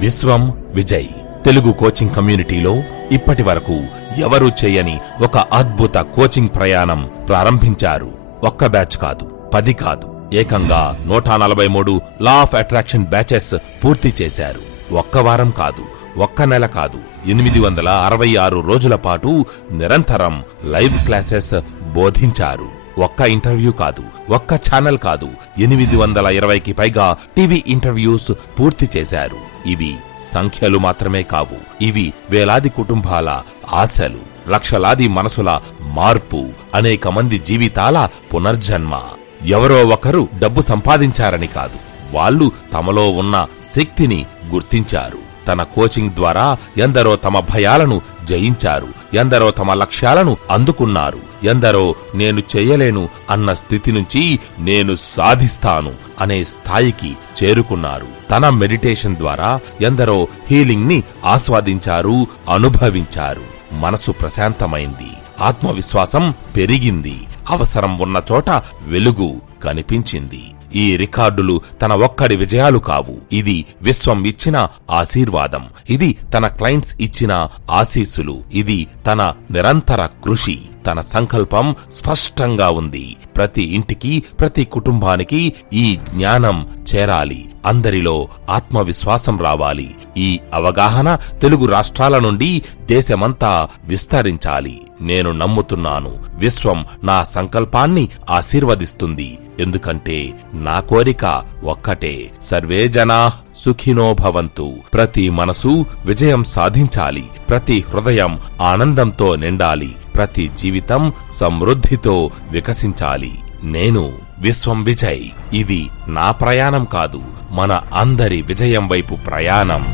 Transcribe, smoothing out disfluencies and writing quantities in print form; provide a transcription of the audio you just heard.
విశ్వం Vijay Telugu coaching కమ్యూనిటీలో ఇప్పటి వరకు ఎవరూ చేయని ఒక అద్భుత కోచింగ్ ప్రయాణం ప్రారంభించారు. ఒక్క బ్యాచ్ కాదు, 10 కాదు, ఏకంగా 143 లా ఆఫ్ అట్రాక్షన్ బ్యాచెస్ పూర్తి చేశారు. ఒక్క వారం కాదు, ఒక్క నెల కాదు, 866 రోజుల పాటు నిరంతరం లైవ్ క్లాసెస్ బోధించారు. ఒక్క ఇంటర్వ్యూ కాదు, ఒక్క ఛానల్ కాదు, 820కి పైగా టీవీ ఇంటర్వ్యూస్ పూర్తి చేశారు. ఇవి సంఖ్యలు మాత్రమే కావు, ఇవి వేలాది కుటుంబాల ఆశలు, లక్షలాది మనసుల మార్పు, అనేక మంది జీవితాల పునర్జన్మ. ఎవరో ఒకరు డబ్బు సంపాదించారని కాదు, వాళ్ళు తమలో ఉన్న శక్తిని గుర్తించారు. తన కోచింగ్ ద్వారా ఎందరో తమ భయాలను జయించారు, ఎందరో తమ లక్ష్యాలను అందుకున్నారు, ఎందరో నేను చేయలేను అన్న స్థితి నుంచి నేను సాధిస్తాను అనే స్థాయికి చేరుకున్నారు. తన మెడిటేషన్ ద్వారా ఎందరో హీలింగ్ ని ఆస్వాదించారు, అనుభవించారు. మనసు ప్రశాంతమైంది, ఆత్మవిశ్వాసం పెరిగింది, అవసరం ఉన్న చోట వెలుగు కనిపించింది. ఈ రికార్డులు తన ఒక్కడి విజయాలు కావు, ఇది విశ్వం ఇచ్చిన ఆశీర్వాదం, ఇది తన క్లయింట్స్ ఇచ్చిన ఆశీస్సులు, ఇది తన నిరంతర కృషి. తన సంకల్పం స్పష్టంగా ఉంది. ప్రతి ఇంటికి, ప్రతి కుటుంబానికి ఈ జ్ఞానం చేరాలి, అందరిలో ఆత్మవిశ్వాసం రావాలి. ఈ అవగాహన తెలుగు రాష్ట్రాల నుండి దేశమంతా విస్తరించాలి. నేను నమ్ముతున్నాను, విశ్వం నా సంకల్పాన్ని ఆశీర్వదిస్తుంది. ఎందుకంటే నా కోరిక ఒక్కటే, సర్వే జనా సుఖినో భవంతు. ప్రతి మనసు విజయం సాధించాలి, ప్రతి హృదయం ఆనందంతో నిండాలి, ప్రతి జీవితం సమృద్ధితో వికసించాలి. నేను విశ్వం విజయ్. ఇది నా ప్రయాణం కాదు, మన అందరి విజయం వైపు ప్రయాణం.